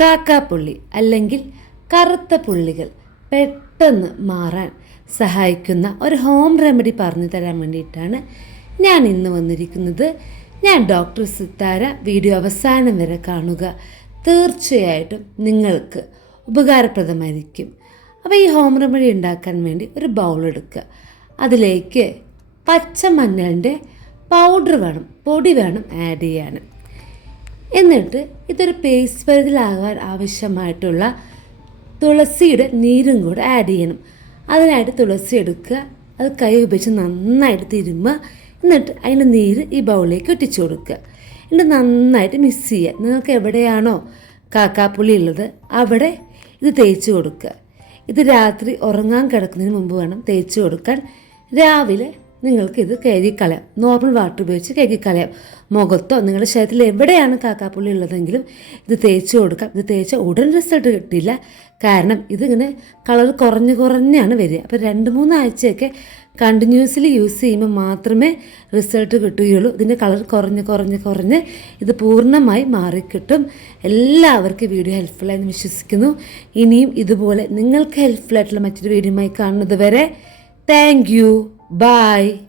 കാക്കാപ്പുള്ളി അല്ലെങ്കിൽ കറുത്ത പുള്ളികൾ പെട്ടെന്ന് മാറാൻ സഹായിക്കുന്ന ഒരു ഹോം റെമഡി പറഞ്ഞു തരാൻ വേണ്ടിയിട്ടാണ് ഞാൻ ഇന്ന് വന്നിരിക്കുന്നത്. ഞാൻ ഡോക്ടർ സിത്താര വീഡിയോ അവസാനം വരെ കാണുക. തീർച്ചയായിട്ടും നിങ്ങൾക്ക് ഉപകാരപ്രദമായിരിക്കും. അപ്പോൾ ഈ ഹോം റെമഡി ഉണ്ടാക്കാൻ വേണ്ടി ഒരു ബൗൾ എടുക്കുക. അതിലേക്ക് പച്ചമഞ്ഞളിന്റെ പൗഡർ വേണം പൊടി വേണം ആഡ് ചെയ്യാൻ. എന്നിട്ട് ഇതൊരു പേസ്റ്റ് പരുതിലാകാൻ ആവശ്യമായിട്ടുള്ള തുളസിയുടെ നീരും കൂടെ ആഡ് ചെയ്യണം. അതിനായിട്ട് തുളസി എടുക്കുക. അത് കൈ ഉപയോഗിച്ച് നന്നായിട്ട് തിരുമ്പുക എന്നിട്ട് അതിന്റെ നീര് ഈ ബൗളിലേക്ക് ഒട്ടിച്ചു കൊടുക്കുക. എന്നിട്ട് നന്നായിട്ട് മിക്സ് ചെയ്യുക. നിങ്ങൾക്ക് എവിടെയാണോ കാക്കാപ്പുളി ഉള്ളത് അവിടെ ഇത് തേച്ച് കൊടുക്കുക. ഇത് രാത്രി ഉറങ്ങാൻ കിടക്കുന്നതിന് മുമ്പ് വേണം തേച്ച് കൊടുക്കാൻ. രാവിലെ നിങ്ങൾക്ക് ഇത് കഴുകിക്കളയാം. നോർമൽ വാട്ടർ ഉപയോഗിച്ച് കഴുകിക്കളയാം. മുഖത്തോ നിങ്ങളുടെ ശരീരത്തിൽ എവിടെയാണ് കാക്കാപ്പുള്ളി ഉള്ളതെങ്കിലും ഇത് തേച്ച് കൊടുക്കാം. ഇത് തേച്ച ഉടൻ റിസൾട്ട് കിട്ടില്ല. കാരണം ഇതിങ്ങനെ കളർ കുറഞ്ഞ് കുറഞ്ഞാണ് വരിക. അപ്പോൾ രണ്ട് മൂന്ന് ആഴ്ചയൊക്കെ കണ്ടിന്യൂസ്ലി യൂസ് ചെയ്യുമ്പോൾ മാത്രമേ റിസൾട്ട് കിട്ടുകയുള്ളൂ. ഇതിന്റെ കളർ കുറഞ്ഞ് കുറഞ്ഞ് കുറഞ്ഞ് ഇത് പൂർണമായി മാറിക്കിട്ടും. എല്ലാവർക്കും വീഡിയോ ഹെൽപ്ഫുള്ളായി വിശ്വസിക്കുന്നു. ഇനിയും ഇതുപോലെ നിങ്ങൾക്ക് ഹെൽപ്ഫുള്ളായിട്ടുള്ള മറ്റൊരു വീഡിയോയുമായി കാണുന്നത് വരെ താങ്ക് Bye.